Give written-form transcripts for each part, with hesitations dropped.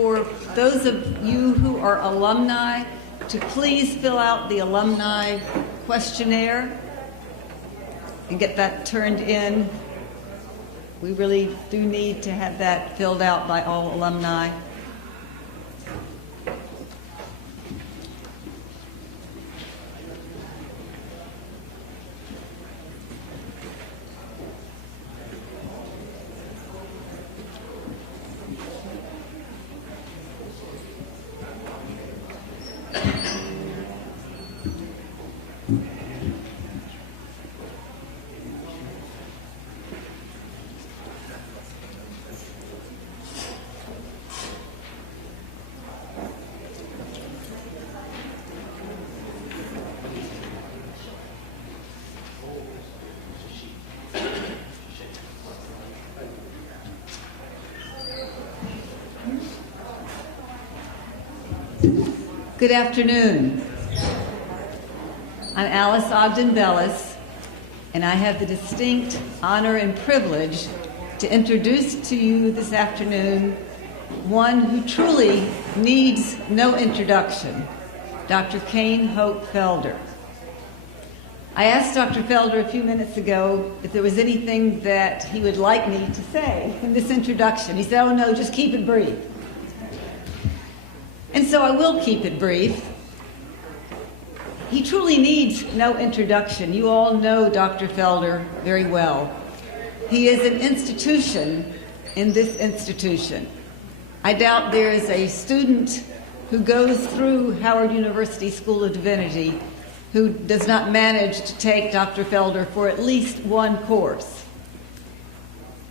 For those of you who are alumni, to please fill out the alumni questionnaire and get that turned in. We really do need to have that filled out by all alumni. Good afternoon. I'm Alice Ogden Bellis, and I have the distinct honor and privilege to introduce to you this afternoon one who truly needs no introduction, Dr. Cain Hope Felder. I asked Dr. Felder a few minutes ago if there was anything that he would like me to say in this introduction. He said, "Oh no, just keep it brief." And so I will keep it brief. He truly needs no introduction. You all know Dr. Felder very well. He is an institution in this institution. I doubt there is a student who goes through Howard University School of Divinity who does not manage to take Dr. Felder for at least one course.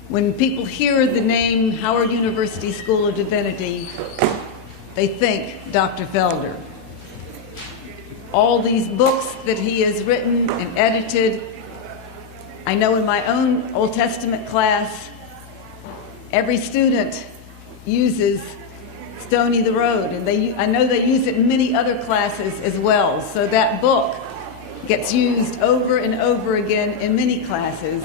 When people hear the name Howard University School of Divinity, they think Dr. Felder. All these books that he has written and edited, I know in my own Old Testament class, every student uses Stony the Road, and I know they use it in many other classes as well. So that book gets used over and over again in many classes,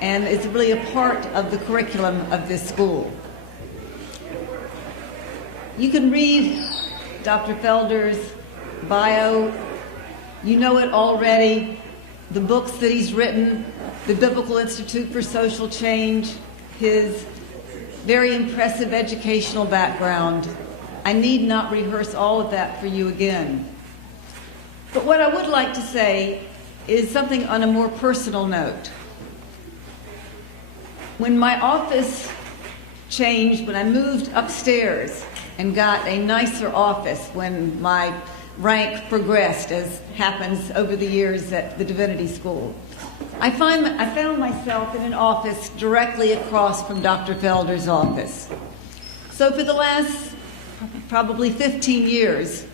and it's really a part of the curriculum of this school. You can read Dr. Felder's bio. You know it already. The books that he's written, the Biblical Institute for Social Change, his very impressive educational background. I need not rehearse all of that for you again. But what I would like to say is something on a more personal note. When my office changed, when I moved upstairs and got a nicer office, when my rank progressed, as happens over the years at the Divinity School, I found myself in an office directly across from Dr. Felder's office. So for the last probably 15 years,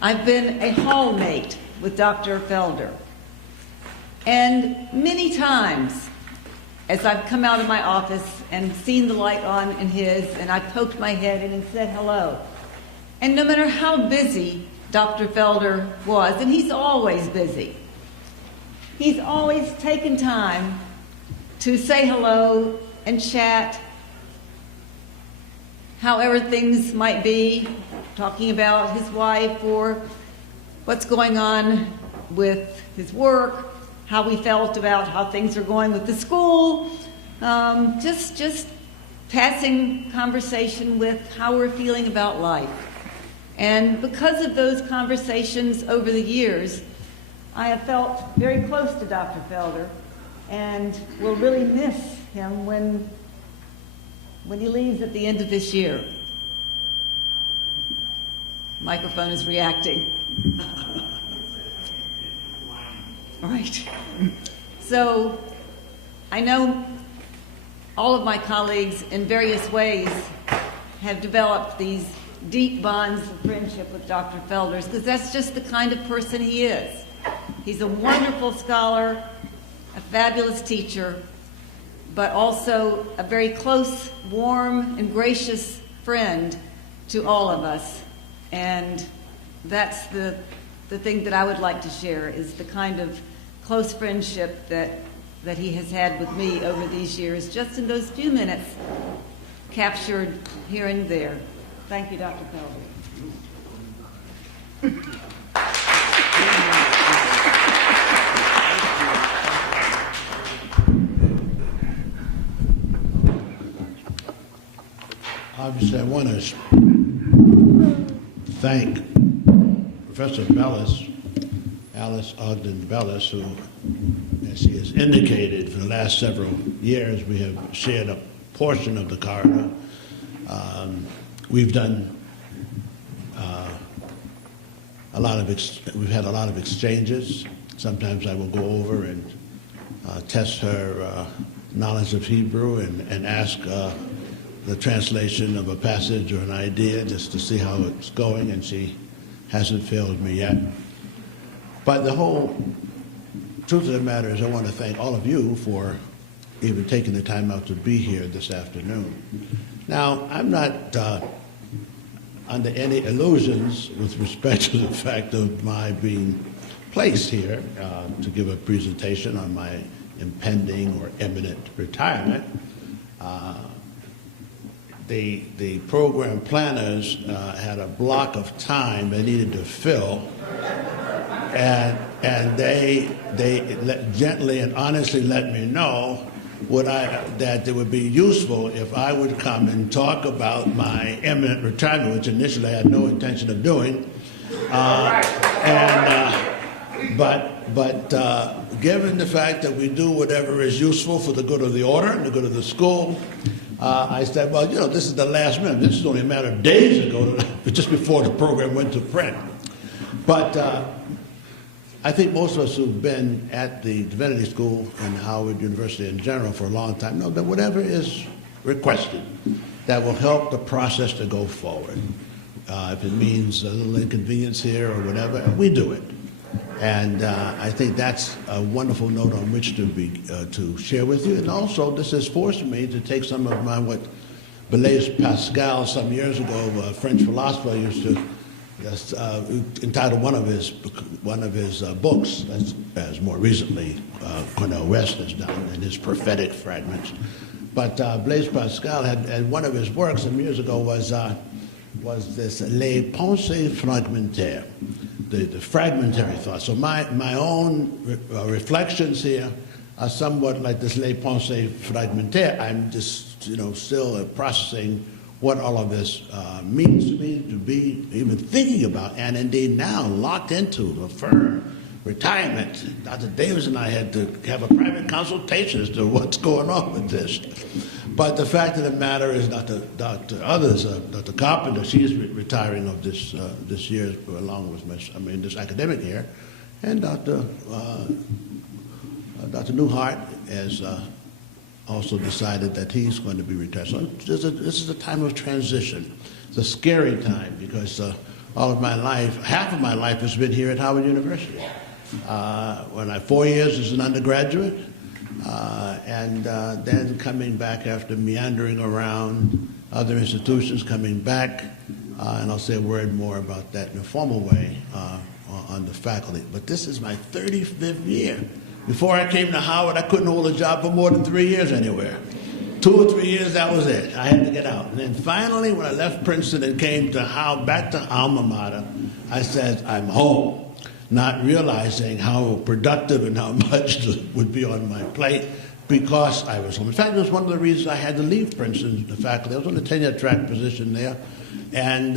I've been a hallmate with Dr. Felder. And many times, as I've come out of my office and seen the light on in his, and I poked my head in and said hello. And no matter how busy Dr. Felder was, and he's always busy, he's always taken time to say hello and chat, however things might be, talking about his wife or what's going on with his work, how we felt about how things are going with the school, just passing conversation with how we're feeling about life. And because of those conversations over the years, I have felt very close to Dr. Felder and will really miss him when he leaves at the end of this year. Microphone is reacting. Right. So I know all of my colleagues in various ways have developed these deep bonds of friendship with Dr. Felder, because that's just the kind of person he is. He's a wonderful scholar, a fabulous teacher, but also a very close, warm, and gracious friend to all of us. And that's the thing that I would like to share, is the kind of close friendship that he has had with me over these years, just in those few minutes captured here and there. Thank you, Dr. Felder. Obviously, I want to thank Professor Bellis, Alice Ogden Bellis, who, as he has indicated, for the last several years, we have shared a portion of the corridor. We've done we've had a lot of exchanges. Sometimes I will go over and test her knowledge of Hebrew and ask the translation of a passage or an idea just to see how it's going, and she hasn't failed me yet. But the whole truth of the matter is I want to thank all of you for even taking the time out to be here this afternoon. Now, I'm not under any illusions with respect to the fact of my being placed here to give a presentation on my impending or imminent retirement. The program planners had a block of time they needed to fill, and they gently and honestly let me know that it would be useful if I would come and talk about my imminent retirement, which initially I had no intention of doing. But given the fact that we do whatever is useful for the good of the order and the good of the school, I said, well, this is the last minute. This is only a matter of days ago, just before the program went to print. But I think most of us who've been at the Divinity School and Howard University in general for a long time know that whatever is requested that will help the process to go forward, if it means a little inconvenience here or whatever, we do it. And I think that's a wonderful note on which to share with you. And also, this has forced me to take some of my, what Blaise Pascal some years ago, a French philosopher, used to entitled one of his books, as more recently Cornel West has done in his prophetic fragments. But Blaise Pascal had one of his works some years ago was this Les Pensées Fragmentaires, the fragmentary thoughts. So my own reflections here are somewhat like this Les Pensées Fragmentaires. I'm just still processing what all of this means to me, to be even thinking about, and indeed now locked into a firm retirement. Dr. Davis and I had to have a private consultation as to what's going on with this. But the fact of the matter is, Dr. Carpenter, she's retiring of this year, along with this academic year, and Dr. Newhart has also decided that he's going to be retired. So this is a time of transition. It's a scary time because all of my life, half of my life has been here at Howard University. 4 years as an undergraduate, and then coming back after meandering around other institutions, coming back, and I'll say a word more about that in a formal way on the faculty. But this is my 35th year. Before I came to Howard, I couldn't hold a job for more than 3 years anywhere. 2 or 3 years, that was it. I had to get out. And then finally, when I left Princeton and came to back to alma mater, I said, I'm home, not realizing how productive and how much would be on my plate because I was home. In fact, it was one of the reasons I had to leave Princeton, the faculty. I was on a tenure-track position there, and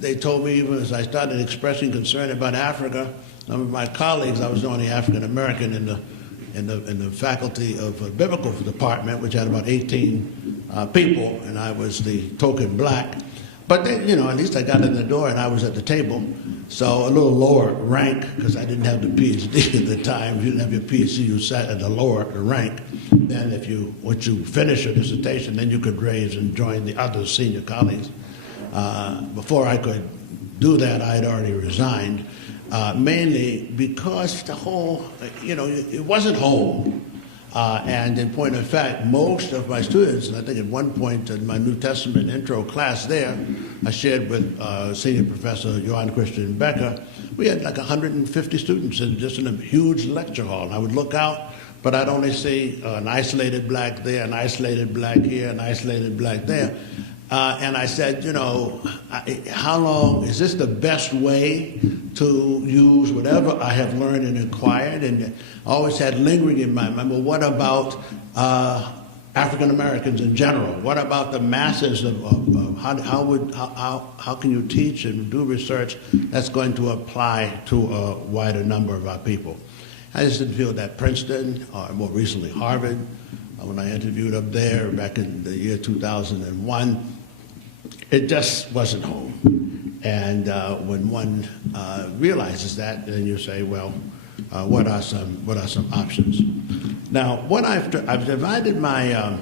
they told me, even as I started expressing concern about Africa, some of my colleagues, I was the only African-American in the faculty of biblical department, which had about 18 people, and I was the token black. But then, at least I got in the door and I was at the table, so a little lower rank, because I didn't have the PhD at the time. If you didn't have your PhD, you sat at a lower rank. Then once you finish your dissertation, then you could raise and join the other senior colleagues. Before I could do that, I had already resigned. Mainly because the whole, it wasn't home. And in point of fact, most of my students, and I think at one point in my New Testament intro class there, I shared with Senior Professor Johann Christian Becker, we had like 150 students just in a huge lecture hall. And I would look out, but I'd only see an isolated black there, an isolated black here, an isolated black there. And I said, how long, is this the best way to use whatever I have learned and acquired? And I always had lingering in my mind, well, what about African Americans in general? What about the masses of how can you teach and do research that's going to apply to a wider number of our people? I just didn't feel that Princeton, or more recently Harvard, when I interviewed up there back in the year 2001, it just wasn't home. And when one realizes that, then you say, well, what are some options? Now, what I've divided my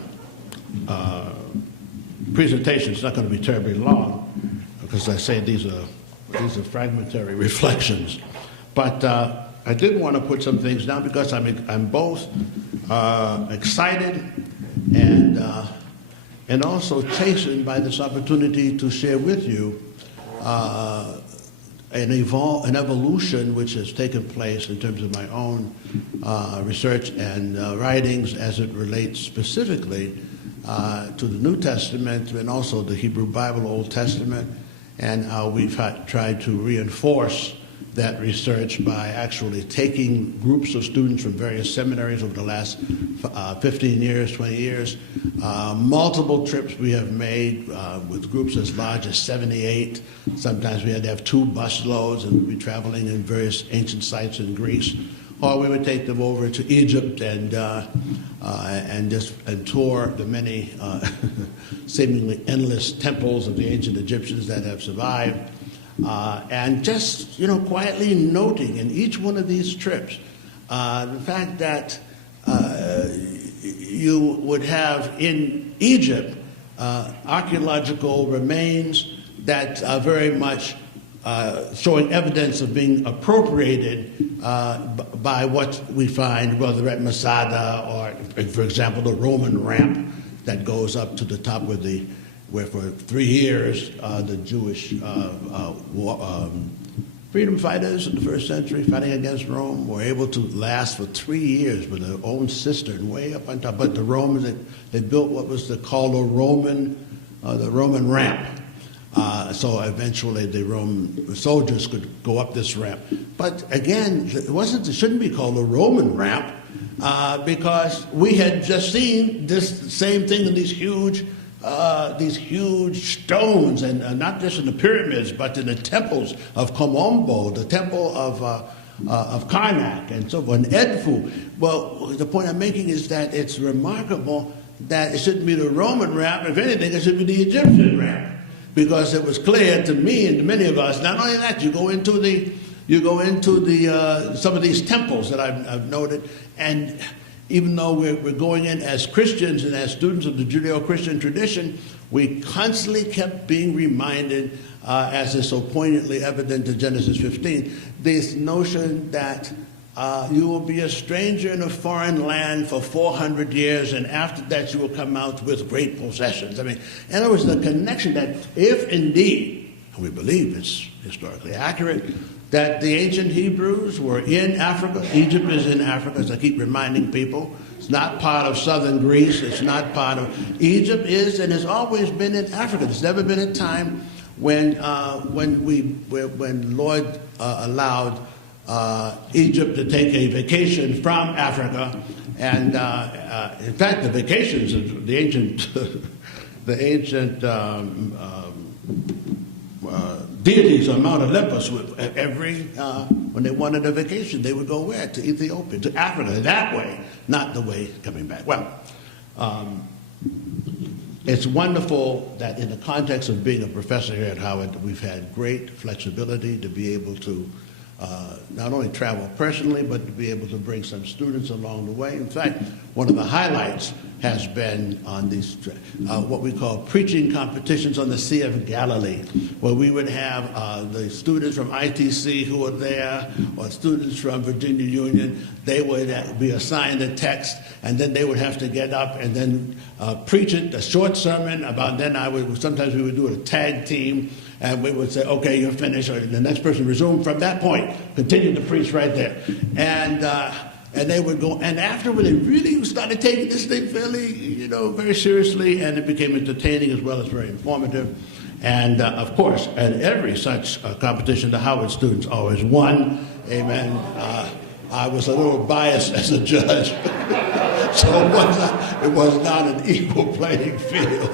presentation. It's not going to be terribly long, because I say these are fragmentary reflections. But I did want to put some things down because I'm both excited and also chastened by this opportunity to share with you an evolution which has taken place in terms of my own research and writings as it relates specifically to the New Testament and also the Hebrew Bible, Old Testament, and how we've tried to reinforce that research by actually taking groups of students from various seminaries over the last 15 years, 20 years. Multiple trips we have made with groups as large as 78. Sometimes we had to have 2 bus loads and we'd be traveling in various ancient sites in Greece. Or we would take them over to Egypt and tour the many seemingly endless temples of the ancient Egyptians that have survived. And just, quietly noting in each one of these trips the fact that you would have in Egypt archaeological remains that are very much showing evidence of being appropriated by what we find, whether at Masada or, for example, the Roman ramp that goes up to the top where for 3 years the Jewish freedom fighters in the first century fighting against Rome were able to last for 3 years with their own cistern way up on top. But the Romans, they built what was called the Roman ramp. So eventually the Roman soldiers could go up this ramp. But again, it shouldn't be called a Roman ramp because we had just seen this same thing in these huge stones, and not just in the pyramids, but in the temples of Komombo, the temple of Karnak, and so forth, and Edfu. Well, the point I'm making is that it's remarkable that it shouldn't be the Roman ramp. If anything, it should be the Egyptian ramp. Because it was clear to me and to many of us. Not only that, you go into some of these temples that I've noted, and even though we're going in as Christians and as students of the Judeo-Christian tradition, we constantly kept being reminded, as is so poignantly evident in Genesis 15, this notion that you will be a stranger in a foreign land for 400 years, and after that you will come out with great possessions. I mean, in other words, the connection that if indeed, and we believe it's historically accurate, that the ancient Hebrews were in Africa. Egypt is in Africa, as I keep reminding people. It's not part of southern Greece. It's not part of... Egypt is and has always been in Africa. There's never been a time when Lord allowed Egypt to take a vacation from Africa, and in fact, the vacations of the ancient, deities on Mount Olympus would when they wanted a vacation, they would go where? To Ethiopia, to Africa, that way, not the way coming back. Well, it's wonderful that in the context of being a professor here at Howard, we've had great flexibility to be able to not only travel personally, but to be able to bring some students along the way. In fact, one of the highlights has been on these, what we call preaching competitions on the Sea of Galilee, where we would have the students from ITC who were there, or students from Virginia Union. They would be assigned a text, and then they would have to get up and then preach it, a short sermon about, sometimes we would do a tag team, and we would say, okay, you're finished, or the next person resumed from that point, continue to preach right there. And And they would go, and afterward they really started taking this thing fairly, very seriously, and it became entertaining as well as very informative. And of course, at every such competition, the Howard students always won. Amen. I was a little biased as a judge, so it was not an equal playing field.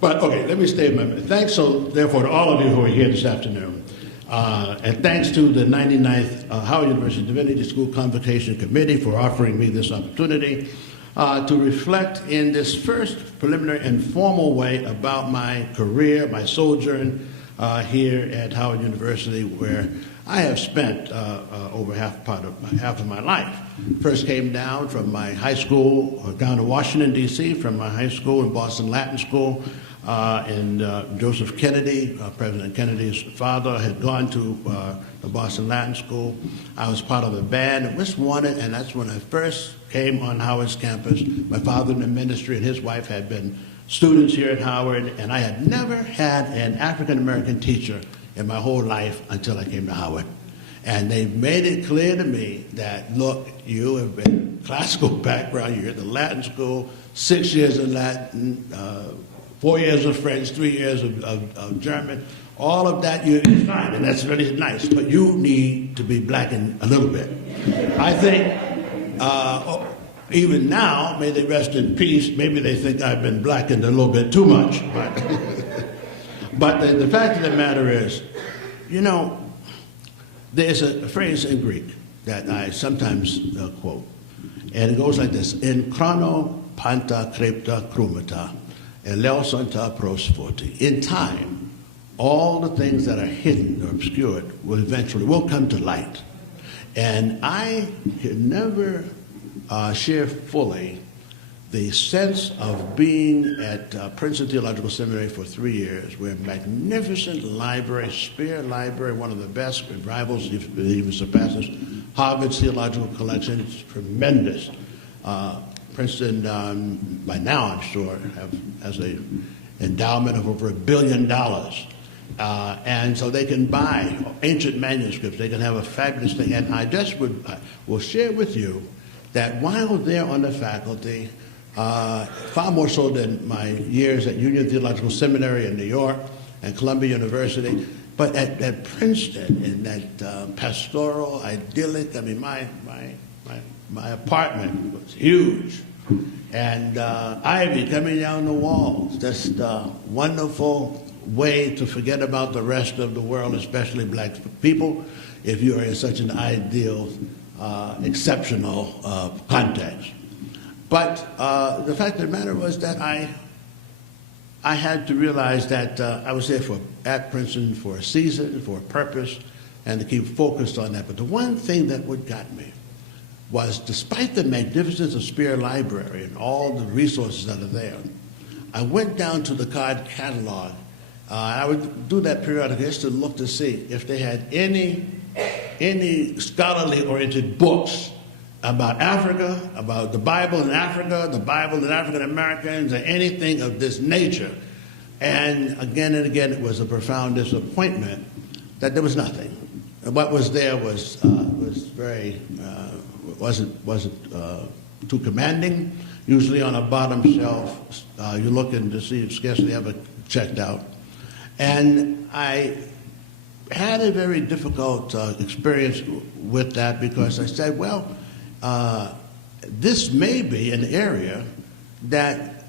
But okay, let me stay a minute. Thanks, so therefore, to all of you who are here this afternoon. And thanks to the 99th Howard University Divinity School Convocation Committee for offering me this opportunity to reflect in this first preliminary informal way about my career, my sojourn here at Howard University, where I have spent over half of my life. First came down from my high school, down to Washington, D.C., from my high school in Boston Latin School. And Joseph Kennedy, President Kennedy's father, had gone to the Boston Latin School. I was part of a band at Winston, and that's when I first came on Howard's campus. My father in the ministry and his wife had been students here at Howard, and I had never had an African-American teacher in my whole life until I came to Howard. And they made it clear to me that, look, you have been classical background, you're at the Latin school, 6 years in Latin, 4 years of French, 3 years of German, all of that you're fine, and that's really nice, but you need to be blackened a little bit. I think, even now, may they rest in peace, maybe they think I've been blackened a little bit too much. But the fact of the matter is, there's a phrase in Greek that I sometimes quote, and it goes like this: "In chrono panta crepta crumata, eleosanta pros forti." In time, all the things that are hidden or obscured will come to light. And I can never share fully the sense of being at Princeton Theological Seminary for 3 years, where magnificent library, Spear Library, one of the best, rivals, even surpasses Harvard's theological collection. It's tremendous. Princeton, by now I'm sure, has an endowment of over $1 billion. And so they can buy ancient manuscripts. They can have a fabulous thing. And I just will share with you that while there on the faculty, far more so than my years at Union Theological Seminary in New York and Columbia University, but at Princeton, in that pastoral, idyllic, my apartment was huge. And ivy coming down the walls, just a wonderful way to forget about the rest of the world, especially black people, if you are in such an ideal, exceptional context. But the fact of the matter was that I had to realize that I was there at Princeton for a season, for a purpose, and to keep focused on that. But the one thing that got me was, despite the magnificence of Spear Library and all the resources that are there, I went down to the card catalog. I would do that periodically just to look to see if they had any scholarly-oriented books about Africa, about the Bible in Africa, the Bible in African Americans, or anything of this nature. And again, it was a profound disappointment that there was nothing. And what was there was very wasn't too commanding. Usually on a bottom shelf, you're looking to see it scarcely ever checked out. And I had a very difficult experience with that, because I said, well, this may be an area that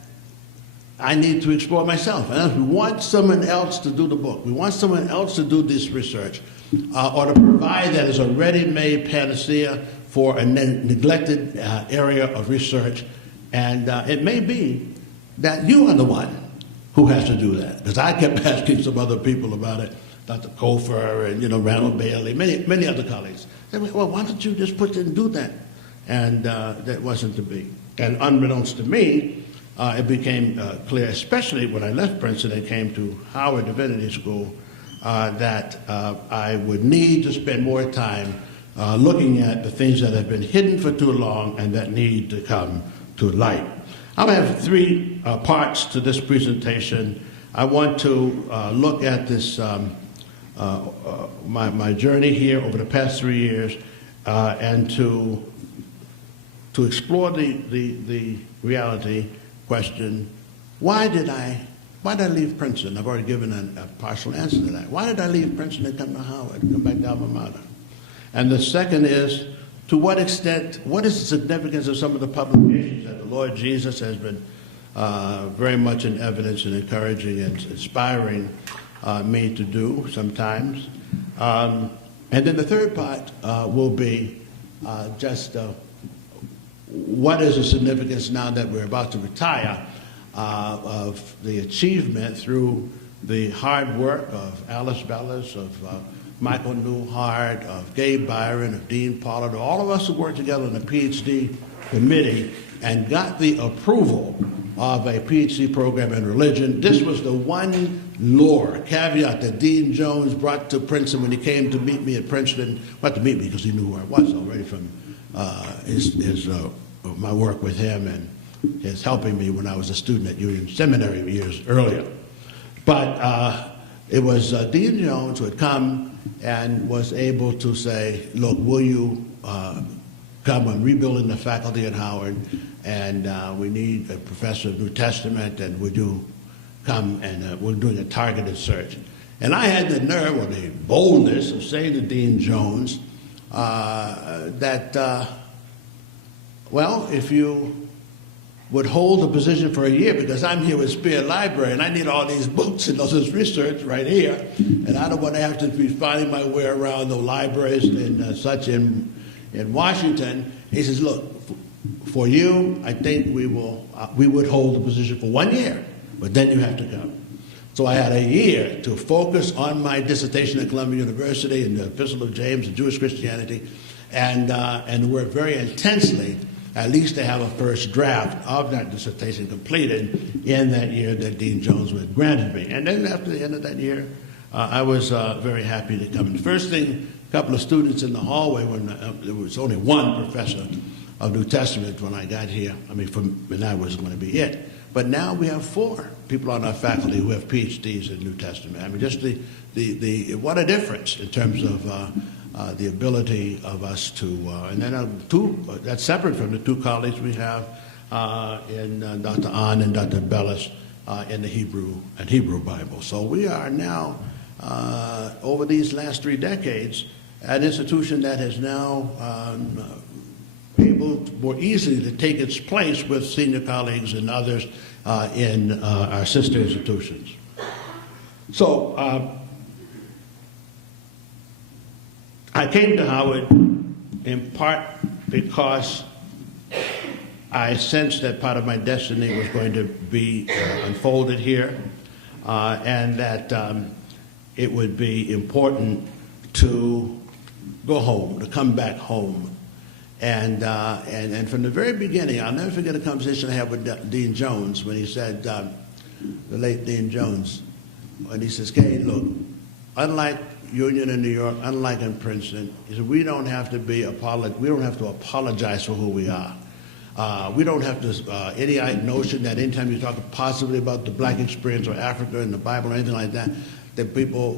I need to explore myself. And we want someone else to do the book. We want someone else to do this research, or to provide that as a ready-made panacea for a neglected area of research. And it may be that you are the one who has to do that, because I kept asking some other people about it, Dr. Kofer and Randall Bailey, many other colleagues. They went, well, why don't you just put in and do that? And that wasn't to be. And unbeknownst to me, it became clear, especially when I left Princeton and came to Howard Divinity School, that I would need to spend more time looking at the things that have been hidden for too long and that need to come to light. I'm going to have three parts to this presentation. I want to look at this, my journey here over the past 3 years, and to to explore the reality question, why did I leave Princeton? I've already given a partial answer to that. Why did I leave Princeton and come to Howard, come back to alma mater? And the second is, to what extent, what is the significance of some of the publications that the Lord Jesus has been very much in evidence and encouraging and inspiring me to do sometimes. And then the third part will be just what is the significance now that we're about to retire of the achievement through the hard work of Alice Bellis, of Michael Newhart, of Gabe Byron, of Dean Pollard, all of us who worked together in the PhD committee and got the approval of a PhD program in religion. This was the one lore, caveat that Dean Jones brought to Princeton when he came to meet me at Princeton. Not to meet me because he knew who I was already from my work with him and his helping me when I was a student at Union Seminary years earlier. But it was Dean Jones who had come and was able to say, look, will you come on rebuilding the faculty at Howard, and we need a professor of New Testament, and would you come and we're doing a targeted search. And I had the nerve or the boldness of saying to Dean Jones that, well, if you would hold the position for a year, because I'm here with Spear Library and I need all these books and all this research right here, and I don't want to have to be finding my way around the libraries and such in Washington. He says, look, for you, I think we would hold the position for 1 year, but then you have to come. So I had a year to focus on my dissertation at Columbia University in the Epistle of James and Jewish Christianity, and work very intensely, at least to have a first draft of that dissertation completed in that year that Dean Jones had granted me. And then after the end of that year, I was very happy to come. The first thing, a couple of students in the hallway, when there was only one professor of New Testament when I got here. I mean, and that was going to be it. But now we have 4 people on our faculty who have PhDs in New Testament. I mean, just the what a difference in terms of the ability of us to, and then 2, that's separate from the 2 colleagues we have in Dr. Ahn and Dr. Bellis in the Hebrew Bible. So we are now, over these last 3 decades, an institution that is now able more easily to take its place with senior colleagues and others in our sister institutions. So I came to Howard in part because I sensed that part of my destiny was going to be unfolded here, and that it would be important to go home, to come back home. And from the very beginning, I'll never forget a conversation I had with Dean Jones when he said, the late Dean Jones, when he says, Cain, look, unlike Union in New York, unlike in Princeton, he said, we don't have to apologize for who we are. We don't have this idiotic notion that anytime you talk positively about the black experience or Africa in the Bible or anything like that, that people,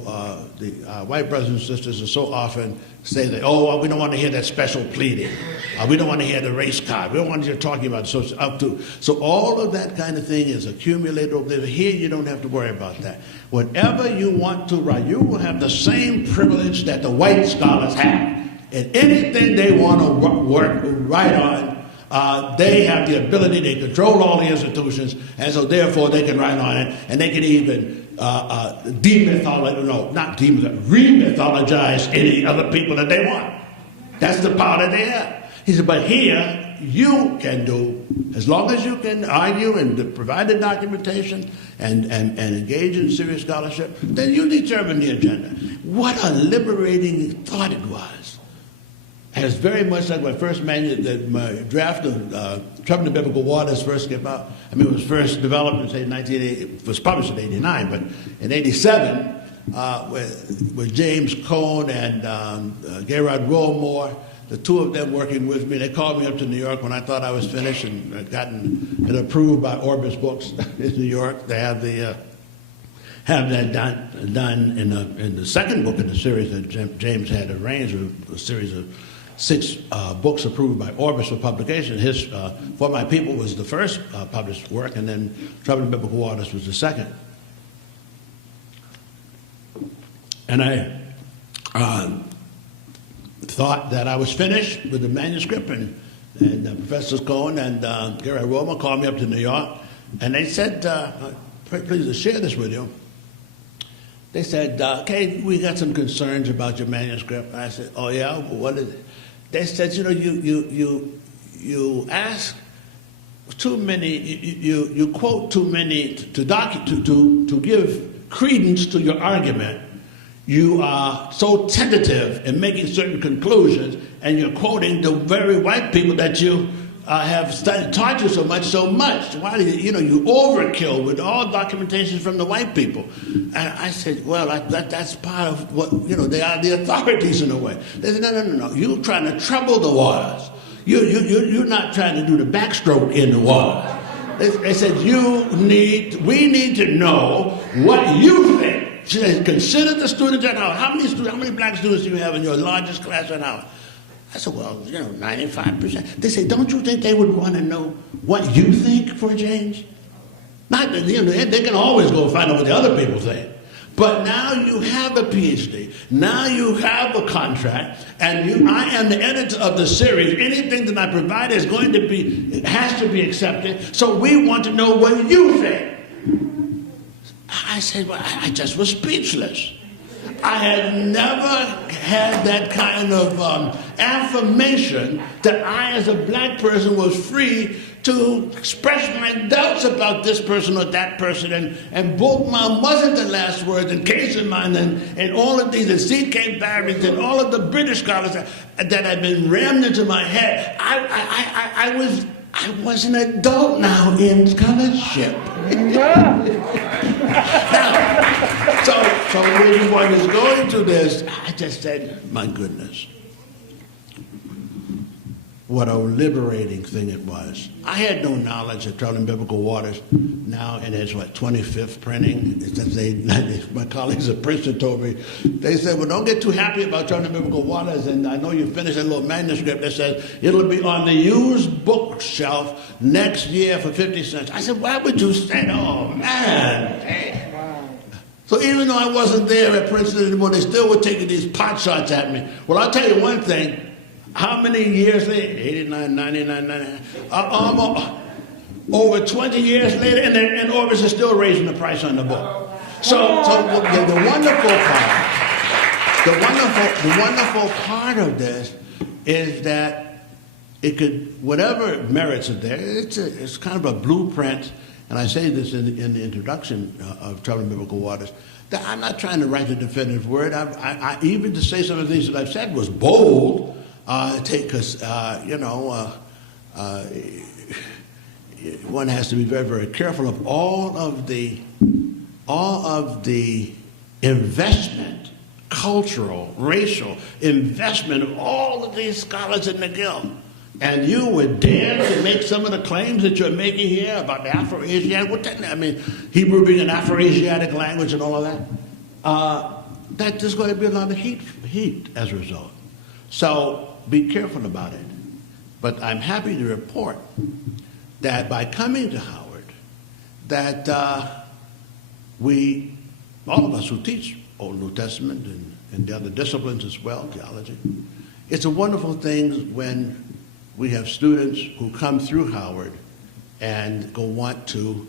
the white brothers and sisters, are so often say that, oh, well, we don't want to hear that special pleading. We don't want to hear the race card. We don't want to hear talking about social up to. So all of that kind of thing is accumulated over there. Here, you don't have to worry about that. Whatever you want to write, you will have the same privilege that the white scholars have. And anything they want to write on, they have the ability, they control all the institutions, and so therefore they can write on it, and they can even re-mythologize any other people that they want. That's the power that they have. He said, but here, you can do, as long as you can argue and provide the documentation and engage in serious scholarship, then you determine the agenda. What a liberating thought it was. And it's very much like my first my draft of Trouble in Biblical Waters first came out. I mean, it was first developed in, say, 1980, it was published in 89, but in 87, with James Cone and Gerard Wilmore, the 2 of them working with me, they called me up to New York when I thought I was finished and had gotten it approved by Orbis Books in New York. They have that done in the second book in the series that James had arranged, a series of 6 books approved by Orbis for publication. His For My People was the first published work, and then Trouble in Biblical Waters was the second. And I thought that I was finished with the manuscript, and Professors Cohen and Gary Roma called me up to New York, and they said, pleased to share this with you. They said, Cain, we got some concerns about your manuscript. And I said, oh yeah, what is it? They said, you know, you ask too many, you quote too many to give credence to your argument. You are so tentative in making certain conclusions, and you're quoting the very white people that you have taught you so much. Why do you overkill with all documentations from the white people? And I said, well, that's part of what, they are the authorities in a way. They said, no. You're trying to trouble the waters. You're not trying to do the backstroke in the water. They said, we need to know what you think. She said, consider the students at Howard. How many black students do you have in your largest class at Howard? I said, well, 95%. They say, don't you think they would want to know what you think for a change? Not that, they can always go find out what the other people think. But now you have a PhD. Now you have a contract, and I am the editor of the series. Anything that I provide has to be accepted. So we want to know what you think. I said, well, I just was speechless. I had never had that kind of affirmation that I, as a black person, was free to express my doubts about this person or that person. And Bultmann wasn't the last word, and Caseman and all of these, and C.K. Barrett and all of the British scholars that had been rammed into my head. I was an adult now in scholarship. So when I was going through this, I just said, my goodness, what a liberating thing it was. I had no knowledge of Trod in Biblical Waters now in its 25th printing. My colleagues at Princeton told me, they said, well, don't get too happy about Trod in Biblical Waters, and I know you finished that little manuscript that says it'll be on the used bookshelf next year for 50 cents. I said, why would you say that? Oh, man. So even though I wasn't there at Princeton anymore, they still were taking these pot shots at me. Well, I'll tell you one thing. How many years later? 89, 99, 99. Over 20 years later, and Orbis is still raising the price on the book. So the wonderful part of this is that it could, whatever merits are there, it's kind of a blueprint. And I say this in the introduction of Trouble in Biblical Waters, that I'm not trying to write a definitive word. I even to say some of the things that I've said was bold, because one has to be very, very careful of all of the investment, cultural, racial investment of all of these scholars in the Guild. And you would dare to make some of the claims that you're making here about the Afro-Asiatic, Hebrew being an Afro-Asiatic language and all of that, that there's going to be a lot of heat as a result. So be careful about it. But I'm happy to report that by coming to Howard, that all of us who teach Old New Testament and the other disciplines as well, theology, it's a wonderful thing when we have students who come through Howard and want to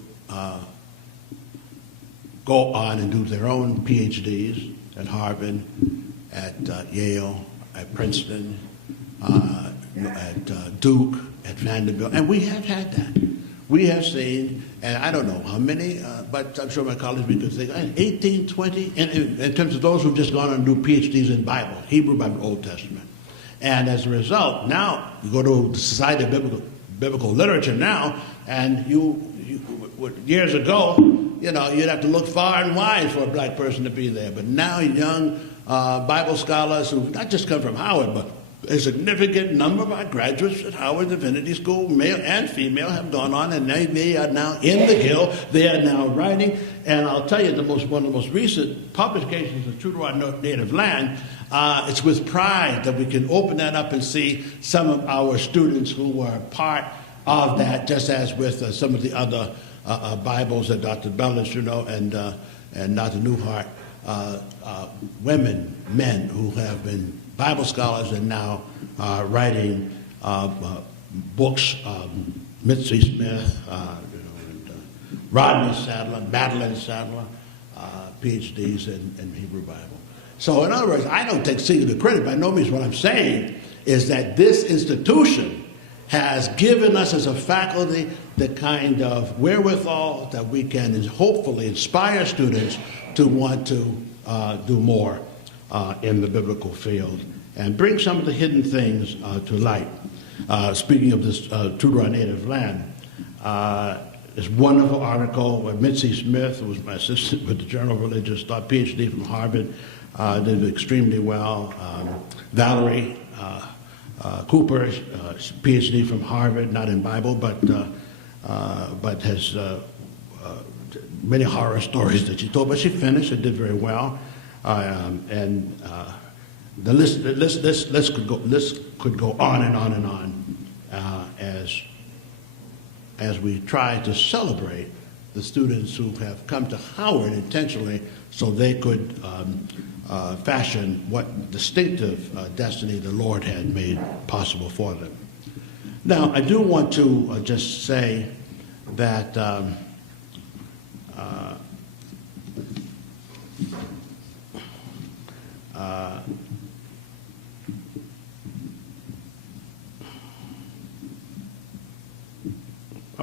go on and do their own PhDs at Harvard, at Yale, at Princeton, at Duke, at Vanderbilt, and we have had that. We have seen, and I don't know how many, but I'm sure my colleagues we could think, 18, 20, in terms of those who've just gone on and do PhDs in Bible, Hebrew Bible, Old Testament. And as a result, now you go to the Society of Biblical Literature now, and years ago, you'd have to look far and wide for a black person to be there. But now young Bible scholars who not just come from Howard, but A significant number of our graduates at Howard Divinity School, male and female, have gone on, and they are now in the Guild. They are now writing. And I'll tell you, one of the most recent publications of True to Our Native Land, it's with pride that we can open that up and see some of our students who were part of that, just as with some of the other Bibles that Dr. Bellis, and Dr. Newhart, women, men who have been Bible scholars and now writing books. Mitzi Smith, Rodney Sadler, Madeline Sadler, PhDs in Hebrew Bible. So in other words, I don't take singular credit. By no means. What I'm saying is that this institution has given us as a faculty the kind of wherewithal that we can hopefully inspire students to want to do more in the biblical field and bring some of the hidden things to light. Speaking of this True to Our Native Land, this wonderful article where Mitzi Smith, who was my assistant with the Journal of Religious Thought, PhD from Harvard, did extremely well. Valerie Cooper, PhD from Harvard, not in Bible, but has many horror stories that she told. But she finished and did very well. The list could go on and on and on as we try to celebrate the students who have come to Howard intentionally so they could fashion what distinctive destiny the Lord had made possible for them. Now, I do want to just say that I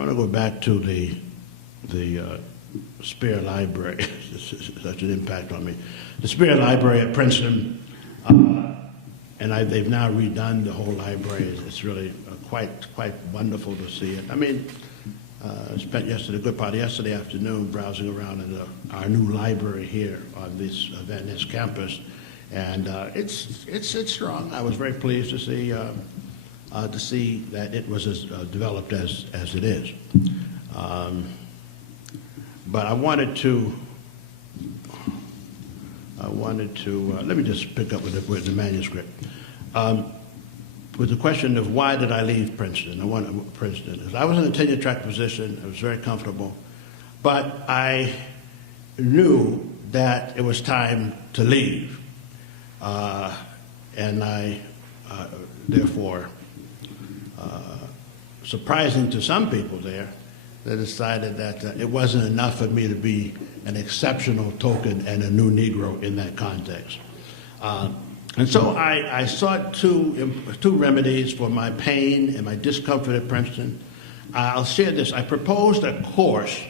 want to go back to the Spear Library. This is such an impact on me. The Spear Library at Princeton, and they've now redone the whole library. It's really quite wonderful to see it. I mean, I spent a good part of yesterday afternoon browsing around in our new library here on this Van Ness campus, and it's strong. I was very pleased to see that it was as developed as it is. But I wanted to let me just pick up with the manuscript. With the question of why did I leave Princeton? I wanted Princeton. Because I was in a tenure-track position. I was very comfortable. But I knew that it was time to leave. And I, therefore, surprising to some people there, they decided that it wasn't enough for me to be an exceptional token and a new Negro in that context. And so I sought two remedies for my pain and my discomfort at Princeton. I'll share this. I proposed a course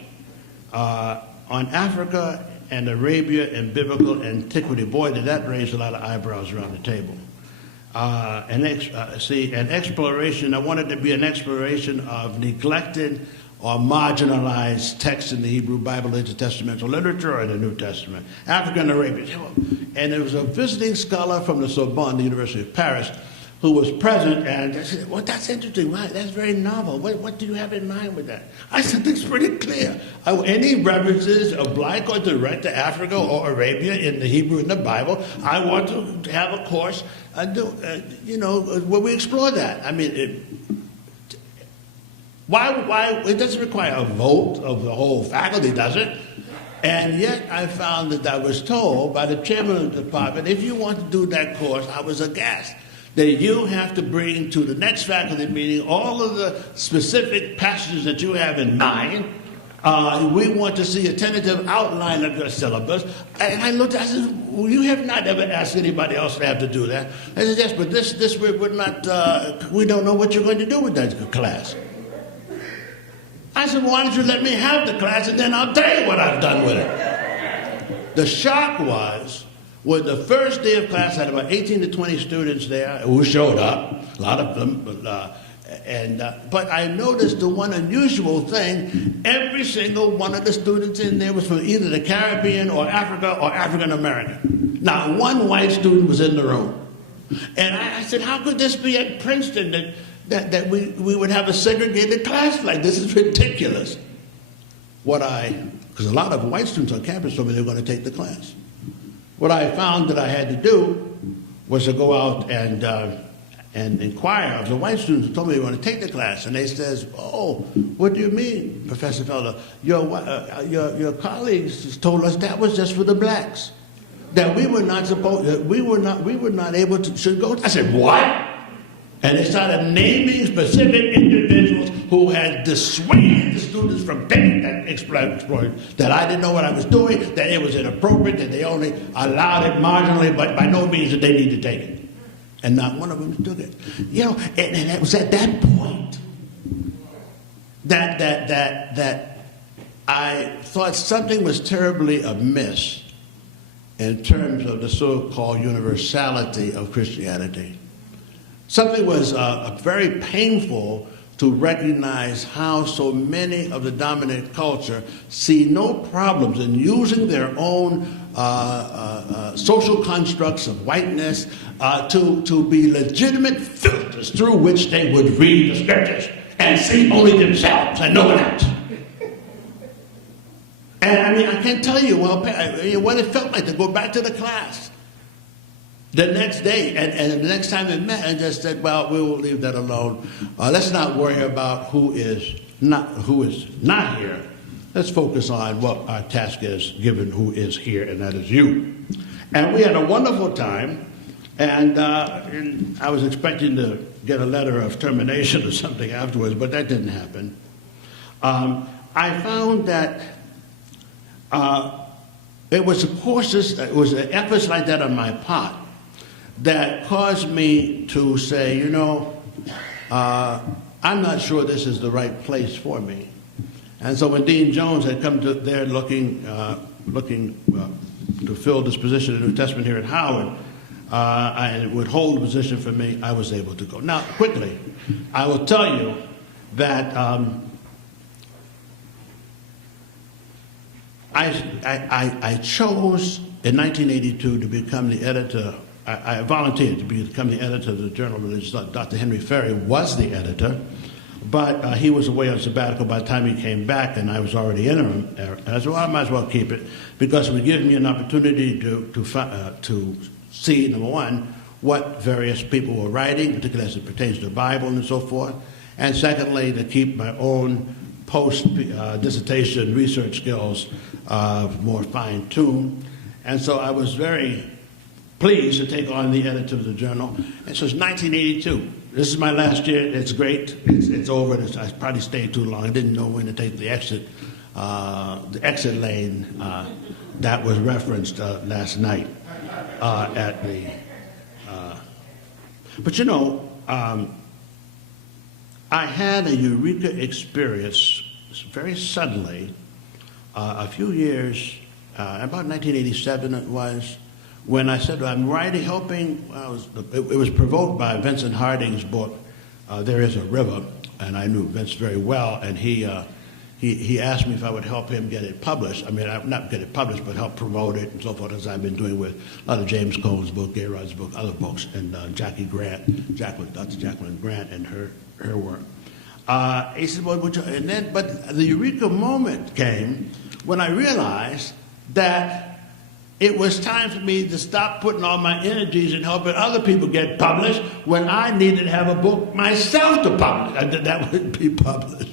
on Africa and Arabia and biblical antiquity. Boy, did that raise a lot of eyebrows around the table. An exploration. I wanted to be an exploration of neglected or marginalized texts in the Hebrew Bible, intertestamental literature, or in the New Testament. Africa and Arabia. And there was a visiting scholar from the Sorbonne, the University of Paris, who was present, and I said, well, that's interesting. Right? That's very novel. What do you have in mind with that? I said, it's pretty clear. Any references oblique or direct to Africa or Arabia in the Hebrew in the Bible, I want to have a course, where we explore that. I mean, why? It doesn't require a vote of the whole faculty, does it? And yet I found that I was told by the chairman of the department, if you want to do that course, I was aghast, that you have to bring to the next faculty meeting all of the specific passages that you have in mind. We want to see a tentative outline of your syllabus. And I looked, I said, well, you have not ever asked anybody else to have to do that. I said, yes, but this we're not, we don't know what you're going to do with that class. I said, well, why don't you let me have the class and then I'll tell you what I've done with it. The shock was, when the first day of class, I had about 18 to 20 students there who showed up, a lot of them, but I noticed the one unusual thing, every single one of the students in there was from either the Caribbean or Africa or African American. Not one white student was in the room. And I said, how could this be at Princeton that we would have a segregated class like this? Is ridiculous. Because a lot of white students on campus told me they were going to take the class. What I found that I had to do was to go out and inquire of the white students who told me they were going to take the class. And they says, oh, what do you mean, Professor Felder? Your colleagues told us that was just for the blacks. That we were not able to should go. I said, what? And they started naming specific individuals who had dissuaded the students from taking that exploit, that I didn't know what I was doing, that it was inappropriate, that they only allowed it marginally, but by no means that they need to take it. And not one of them took it. You know, and it was at that point that I thought something was terribly amiss in terms of the so-called universality of Christianity. Something was very painful to recognize how so many of the dominant culture see no problems in using their own social constructs of whiteness to be legitimate filters through which they would read the scriptures and see only themselves and no one else. And I mean, I can't tell you what it felt like to go back to the class the next day, and the next time we met, and just said, well, we will leave that alone. Let's not worry about who is not here. Let's focus on what our task is, given who is here, and that is you. And we had a wonderful time, and I was expecting to get a letter of termination or something afterwards, but that didn't happen. I found that it was an emphasis like that on my part that caused me to say, you know, I'm not sure this is the right place for me. And so when Dean Jones had come to there looking to fill this position in the New Testament here at Howard, and would hold the position for me, I was able to go. Now, quickly, I will tell you that I chose in 1982 to become the editor. I volunteered to become the editor of the Journal of Religious Thought. Dr. Henry Ferry was the editor, but he was away on sabbatical by the time he came back, and I was already interim. And I said, well, I might as well keep it, because it would give me an opportunity to see, number one, what various people were writing, particularly as it pertains to the Bible and so forth, and secondly, to keep my own post-dissertation research skills more fine-tuned. And so I was very pleased to take on the editor of the journal. And so it's 1982. This is my last year. It's great. It's over. I probably stayed too long. I didn't know when to take the exit lane that was referenced last night at the. But you know, I had a eureka experience very suddenly a few years, about 1987 it was, when I said, I'm writing, helping, it was provoked by Vincent Harding's book, There Is a River, and I knew Vince very well, and he asked me if I would help him get it published. I mean, not get it published, but help promote it and so forth, as I've been doing with a lot of James Cole's book, Gay Rod's book, other books, and Dr. Jacqueline Grant and her work. He said, well, but the eureka moment came when I realized that it was time for me to stop putting all my energies in helping other people get published when I needed to have a book myself to publish, that would be published.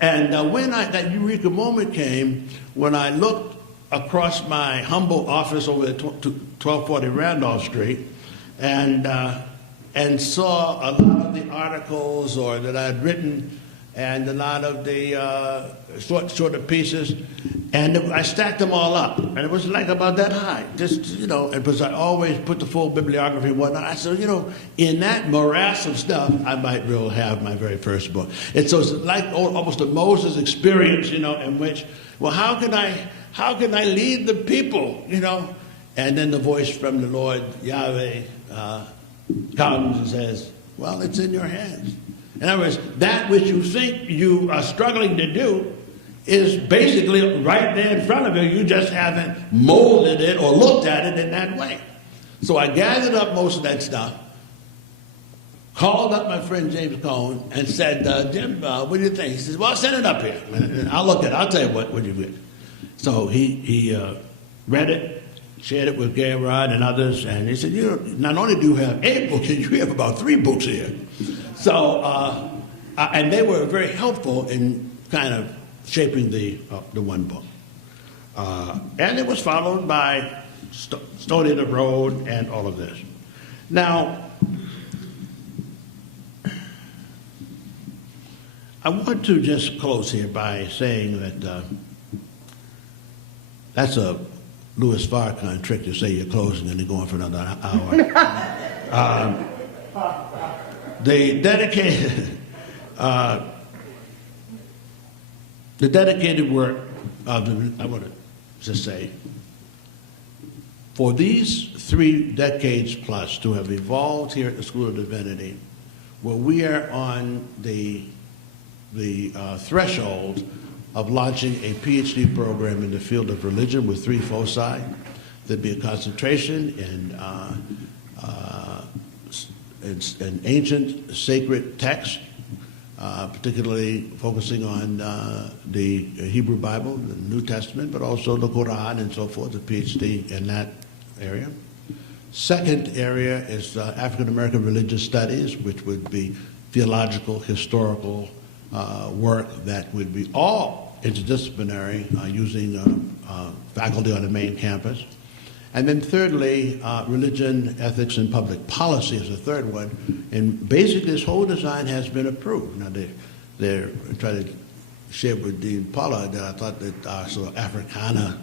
And when that eureka moment came, when I looked across my humble office over at 1240 Randolph Street and saw a lot of the articles or that I had written and a lot of the shorter pieces, and I stacked them all up, and it was like about that high, just, you know, because I always put the full bibliography and whatnot. I said, you know, in that morass of stuff, I might really have my very first book. And so it's like almost a Moses experience, you know, in which, well, how can I lead the people, you know? And then the voice from the Lord, Yahweh, comes and says, well, it's in your hands. In other words, that which you think you are struggling to do is basically right there in front of you. You just haven't molded it or looked at it in that way. So I gathered up most of that stuff, called up my friend James Cohn, and said, Jim, what do you think? He says, well, send it up here. And I'll look at it. I'll tell you what you get. So he read it, shared it with Gayrod and others, and he said, not only do you have 8 books, you have about 3 books here. So, and they were very helpful in kind of shaping the one book. And it was followed by Stony the Road and all of this. Now, I want to just close here by saying that that's a Louis Farrakhan trick to say you're closing and you're going for another hour. The dedicated work of I want to just say, for these 3 decades plus to have evolved here at the School of Divinity, where we are on the threshold of launching a PhD program in the field of religion with 3 foci. There'd be a concentration in ancient sacred texts, particularly focusing on the Hebrew Bible, the New Testament, but also the Quran and so forth, a PhD in that area. Second area is African American religious studies, which would be theological, historical work that would be all interdisciplinary, using faculty on the main campus. And then thirdly, religion, ethics, and public policy is the third one. And basically, this whole design has been approved. Now, they're trying to share with Dean Pollard that I thought that our sort of Africana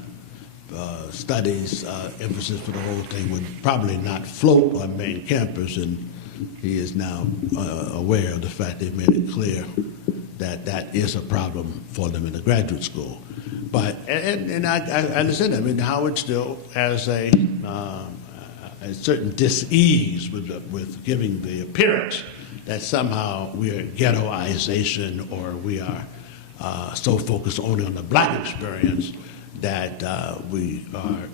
studies emphasis for the whole thing would probably not float on main campus, and he is now aware of the fact they've made it clear that that is a problem for them in the graduate school. But and I understand that. I mean, Howard still has a certain dis-ease with giving the appearance that somehow we are ghettoization, or we are so focused only on the black experience that we are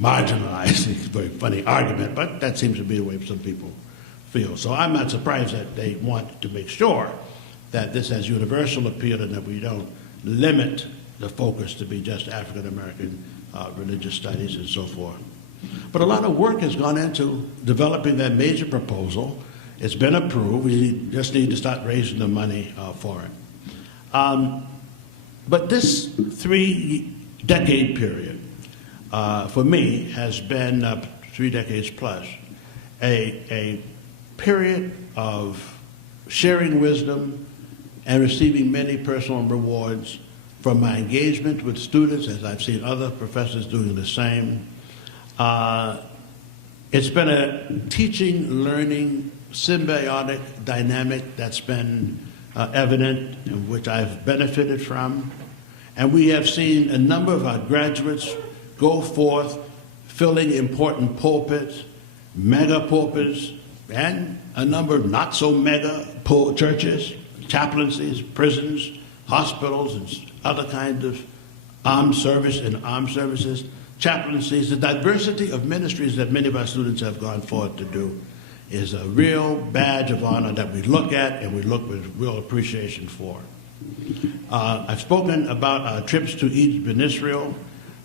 marginalized. It's a very funny argument, but that seems to be the way some people feel. So I'm not surprised that they want to make sure that this has universal appeal and that we don't limit the focus to be just African American religious studies and so forth. But a lot of work has gone into developing that major proposal. It's been approved. We just need to start raising the money for it. But this 3-decade period, for me, has been 3 decades plus, a period of sharing wisdom and receiving many personal rewards from my engagement with students, as I've seen other professors doing the same. It's been a teaching, learning, symbiotic dynamic that's been evident, and which I've benefited from. And we have seen a number of our graduates go forth filling important pulpits, mega pulpits, and a number of not so mega churches, chaplaincies, prisons, hospitals, and other kinds of armed service and armed services, chaplaincies. The diversity of ministries that many of our students have gone forth to do is a real badge of honor that we look at and we look with real appreciation for. I've spoken about our trips to Egypt and Israel.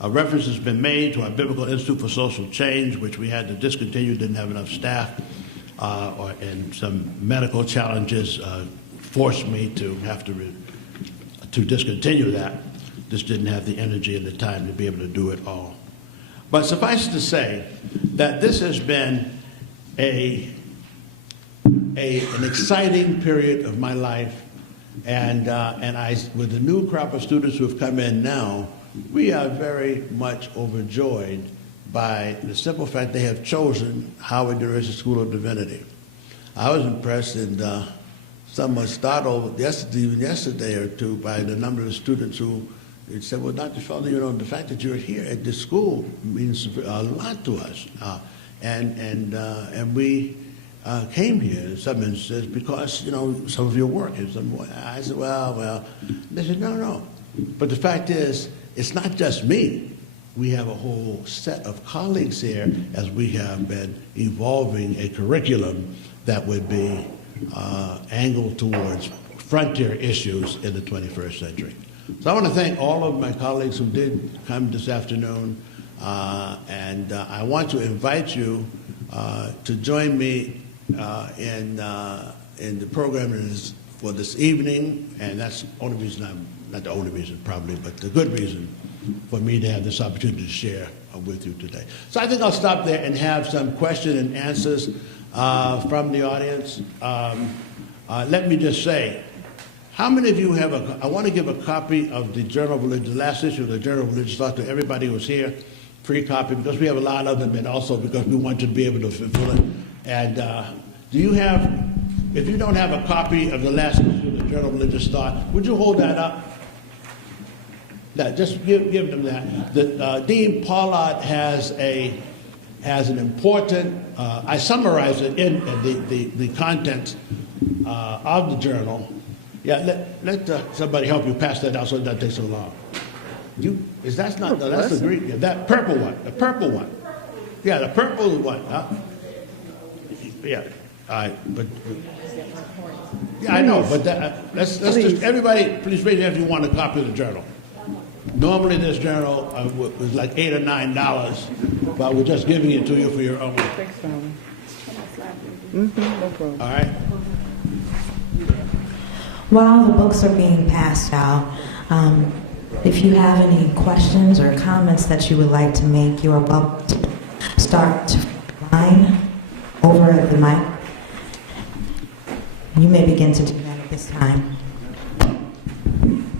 A reference has been made to our Biblical Institute for Social Change, which we had to discontinue, didn't have enough staff, and some medical challenges forced me to have to discontinue that. Just didn't have the energy and the time to be able to do it all. But suffice it to say that this has been an exciting period of my life, and I, with the new crop of students who have come in now, we are very much overjoyed by the simple fact they have chosen Howard University School of Divinity. I was impressed and somewhat startled yesterday or two by the number of students who said, well, Dr. Felder, the fact that you're here at this school means a lot to us. And we came here in some instances because, some of your work. I said, well. They said, no. But the fact is, it's not just me. we have a whole set of colleagues here as we have been evolving a curriculum that would be angled towards frontier issues in the 21st century. So I want to thank all of my colleagues who did come this afternoon, and I want to invite you to join me in the program for this evening, and that's the only reason not the only reason probably, but the good reason for me to have this opportunity to share with you today. So I think I'll stop there and have some question and answers from the audience. Let me just say, how many of you have I want to give a copy of the Journal of Religion, the last issue of the Journal of Religious Thought to everybody who was here, free copy, because we have a lot of them, and also because we want you to be able to fulfill it. And do you have, if you don't have a copy of the last issue of the Journal of Religious Thought, would you hold that up? Yeah, just give them that. Dean Pollard has an important, I summarize it in the contents of the journal. Yeah, let somebody help you pass that out so it doesn't take so long. That's the Greek, yeah, that purple one. Yeah, the purple one. Yeah, all right, but yeah, I know, but let's just, everybody, please raise your hand if you want a copy of the journal. Normally this journal was like $8 or $9, but we're just giving it to you for your own. Thanks, darling. No problem. All right. While the books are being passed out, if you have any questions or comments that you would like to make, you are welcome to start to line over at the mic. You may begin to do that at this time.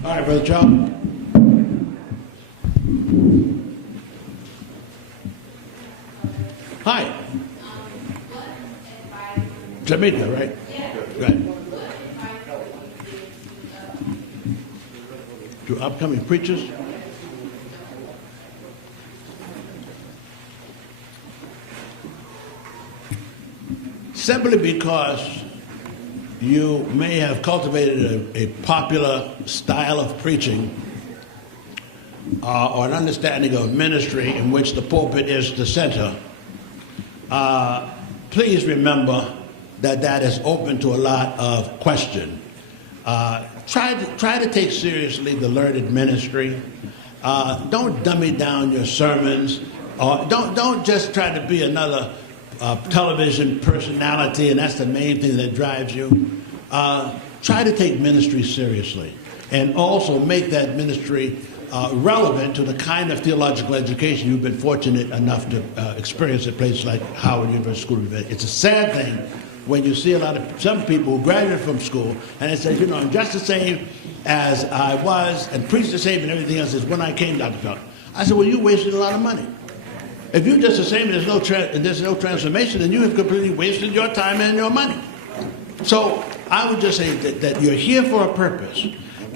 All right, Brother Charles. Hi. Jamaica, right? Yeah. Right. To upcoming preachers. Simply because you may have cultivated a popular style of preaching or an understanding of ministry in which the pulpit is the center. Please remember that is open to a lot of question. Try to take seriously the learned ministry. Don't dummy down your sermons. Don't just try to be another television personality, and that's the main thing that drives you. Try to take ministry seriously, and also make that ministry relevant to the kind of theological education you've been fortunate enough to experience at places like Howard University School of Divinity. It's a sad thing when you see some people who graduate from school and they say, I'm just the same as I was and preach the same and everything else as when I came, Dr. Felder. I said, well, you wasted a lot of money. If you're just the same and there's no transformation, then you have completely wasted your time and your money. So I would just say that you're here for a purpose.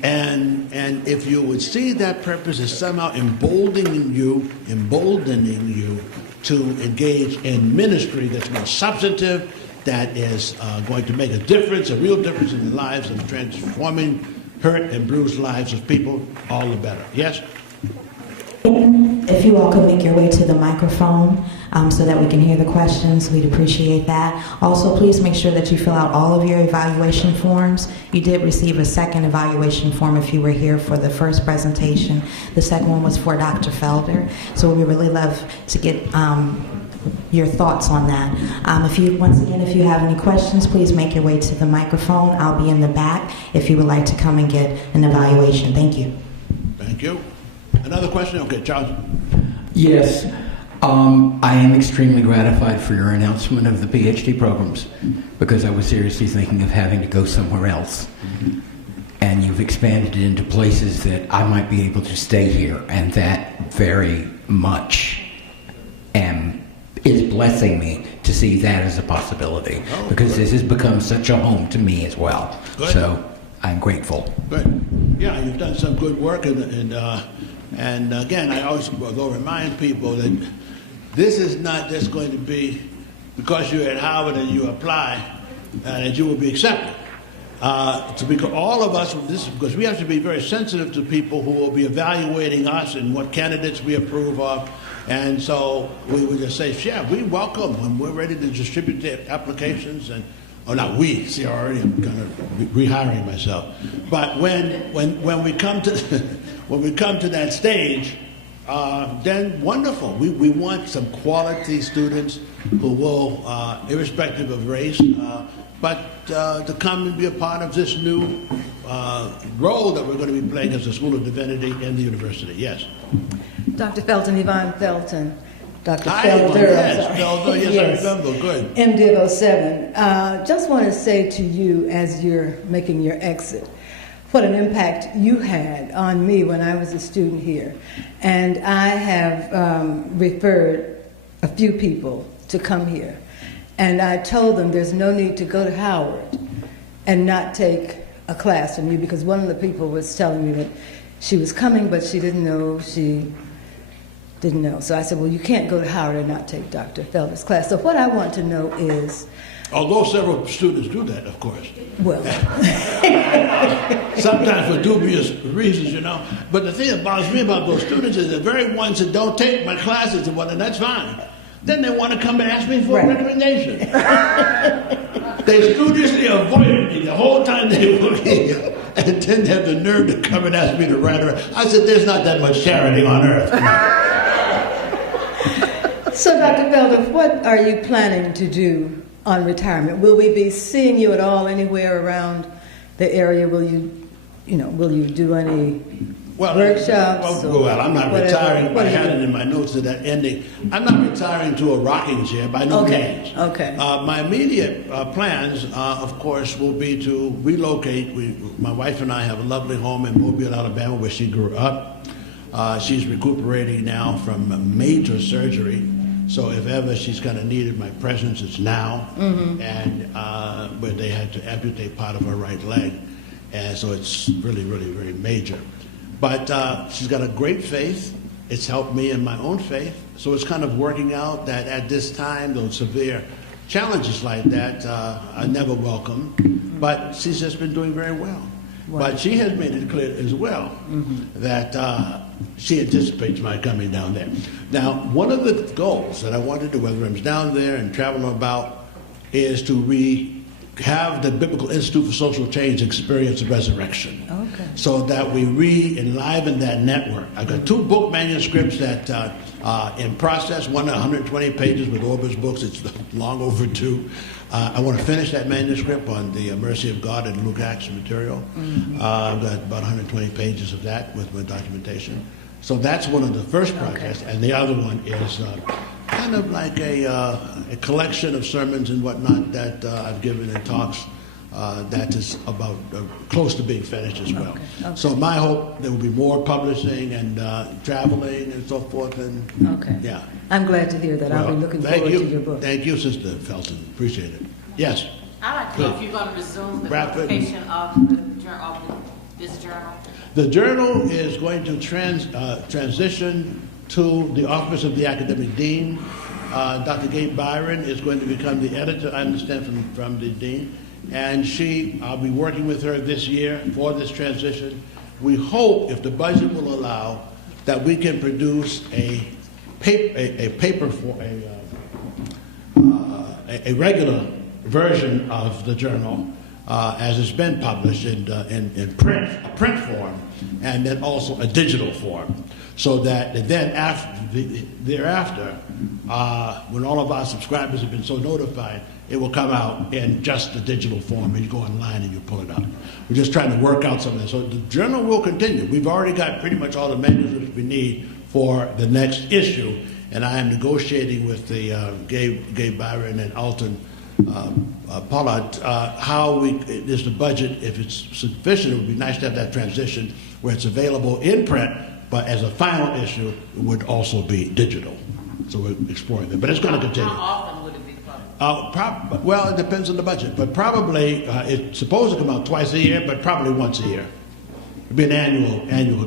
And if you would see that purpose as somehow emboldening you to engage in ministry that's more substantive, that is going to make a difference, a real difference in the lives of transforming hurt and bruised lives of people, all the better. Yes? If you all could make your way to the microphone so that we can hear the questions, we'd appreciate that. Also, please make sure that you fill out all of your evaluation forms. You did receive a second evaluation form if you were here for the first presentation. The second one was for Dr. Felder. So we really love to get your thoughts on that. If you have any questions, please make your way to the microphone. I'll be in the back if you would like to come and get an evaluation. Thank you. Thank you. Another question? Okay, Charles. Yes. I am extremely gratified for your announcement of the PhD programs because I was seriously thinking of having to go somewhere else. And you've expanded it into places that I might be able to stay here, and that very much is blessing me to see that as a possibility because good. This has become such a home to me as well. Good. So I'm grateful. Good. Yeah, you've done some good work, and again, I always go remind people that this is not just going to be because you're at Howard and you apply and that you will be accepted. all of us, because we have to be very sensitive to people who will be evaluating us and what candidates we approve of. And so we would just say, yeah, we welcome when we're ready to distribute the applications. And not we, see, already I'm kind of rehiring myself. But when we come to when we come to that stage, then wonderful. We want some quality students who will, irrespective of race, but to come and be a part of this new role that we're going to be playing as the School of Divinity in the university. Yes. Dr. Felton, Yvonne Felton. Dr. Hi, Felder. yes, Felder, yes, Yes. I remember. Good. MD of 07. Just want to say to you as you're making your exit, what an impact you had on me when I was a student here. And I have referred a few people to come here. And I told them there's no need to go to Howard and not take a class from you, because one of the people was telling me that she was coming, but she didn't know. So I said, well, you can't go to Howard and not take Dr. Felder's class. So what I want to know is... Although several students do that, of course. Well... Sometimes for dubious reasons, you know. But the thing that bothers me about those students is the very ones that don't take my classes and whatnot, that's fine. Then they want to come and ask me for a recommendation. They studiously avoided me the whole time they were here. And then they have the nerve to come and ask me to write her. I said, there's not that much charity on earth. So, Dr. Felder, what are you planning to do on retirement? Will we be seeing you at all anywhere around the area? Will you do any workshops? Well, I'm not whatever? retiring. I had it in my notes to that ending. I'm not retiring to a rocking chair by no means. Okay. My immediate plans, of course, will be to relocate. My wife and I have a lovely home in Mobile, Alabama, where she grew up. She's recuperating now from major surgery. So if ever she's kind of needed my presence, it's now. Mm-hmm. And where they had to amputate part of her right leg. And so it's really, really, very major. But she's got a great faith. It's helped me in my own faith. So it's kind of working out that at this time, those severe challenges like that are never welcome. But she's just been doing very well. Wow. But she has made it clear as well that she anticipates my coming down there. Now, one of the goals that I want to do, whether I'm down there and traveling about, is to have the Biblical Institute for Social Change experience of resurrection. Okay. So that we re-enliven that network. I've got 2 book manuscripts that are in process, one 120 pages with Orbis books. It's long overdue. I want to finish that manuscript on the mercy of God and Lukács material. Mm-hmm. I've got about 120 pages of that with my documentation. So that's one of the first projects, and the other one is kind of like a collection of sermons and whatnot that I've given in talks that is about close to being finished as well. Okay. So my hope there will be more publishing and traveling and so forth. And yeah, I'm glad to hear that. Well, I'll be looking forward to your book. Thank you, Sister Felton. Appreciate it. Yes. I'd like to know if you're going to resume the publication of this journal. The journal is going to transition to the Office of the Academic Dean. Dr. Gabe Byron is going to become the editor, I understand, from the dean. And I'll be working with her this year for this transition. We hope, if the budget will allow, that we can produce a regular version of the journal as it's been published in print form, and then also a digital form, so that then thereafter, when all of our subscribers have been so notified, it will come out in just the digital form, and you go online and you pull it up. We're just trying to work out something. So the journal will continue. We've already got pretty much all the manuscripts we need for the next issue, and I am negotiating with the Gabe Byron and Alton Pollard how is the budget, if it's sufficient. It would be nice to have that transition where it's available in print, but as a final issue, it would also be digital. So we're exploring that, but it's going to continue. How often would it be published? Well, it depends on the budget, but probably it's supposed to come out twice a year, but probably once a year. It'd be an annual,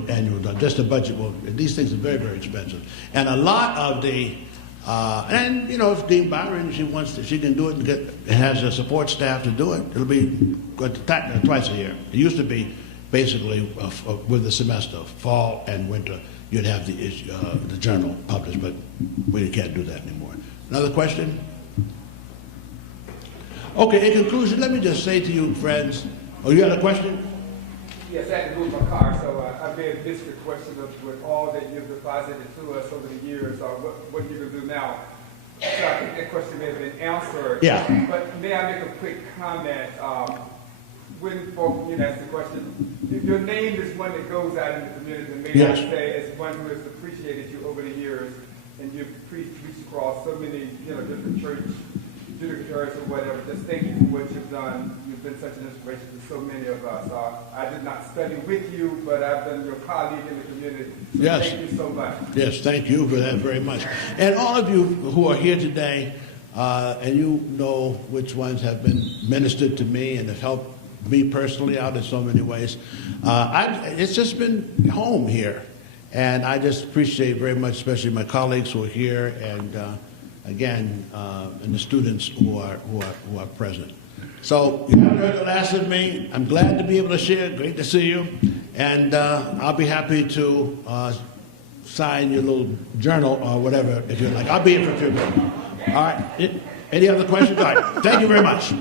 just a budget. Well, these things are very, very expensive, and a lot of the And, you know, if Dean Byron, she can do it and has a support staff to do it, it'll be twice a year. It used to be basically with the semester, fall and winter, you'd have the journal published, but we can't do that anymore. Another question? Okay, in conclusion, let me just say to you, friends, oh, you had a question? Yes, I had to move my car, so I made this question with all that you've deposited to us over the years, what you're going to do now. So I think that question may have been answered. Yeah. But may I make a quick comment? When folks ask the question, your name is one that goes out in the community, and may Yes. I say, as one who has appreciated you over the years, and you've reached across so many different churches or whatever, just thank you for what you've done. You've been such an inspiration to so many of us. I did not study with you, but I've been your colleague in the community. So Yes. thank you so much. Yes, thank you for that very much. And all of you who are here today, and you know which ones have been ministered to me and have helped me personally out in so many ways. It's just been home here. And I just appreciate very much, especially my colleagues who are here, and again, and the students who are present. So you haven't heard the last of me. I'm glad to be able to share. Great to see you. And I'll be happy to sign your little journal or whatever if you like. I'll be here for a few minutes. All right. Any other questions? All right. Thank you very much.